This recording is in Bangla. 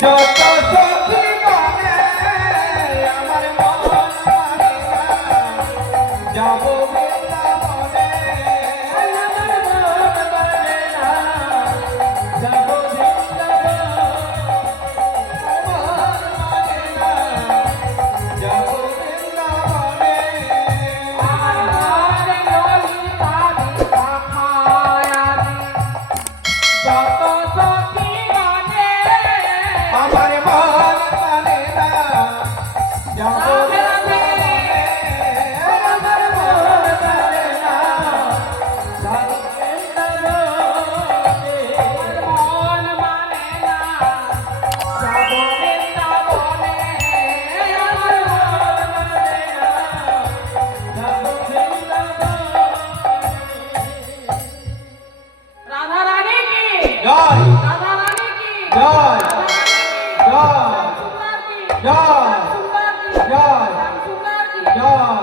যত সখী বলে আমার মন মানে না যাব বৃন্দাবনে আমার মন মানে না যাব বৃন্দাবনে মন মানে না যাব বৃন্দাবনে আমার ললিতা খায়ানি যত সখী মানে আমার মন মানে না যাব বৃন্দাবনে আমার মন মানে না যাব বৃন্দাবনে মন মানে না যাব বৃন্দাবনে আমার মন মানে না যাব বৃন্দাবনে রাধা রানী কি জয় রাধা রানী কি জয় রাধা রানী কি জয় সুন্দর কি জয় সুন্দর কি জয় সুন্দর কি জয়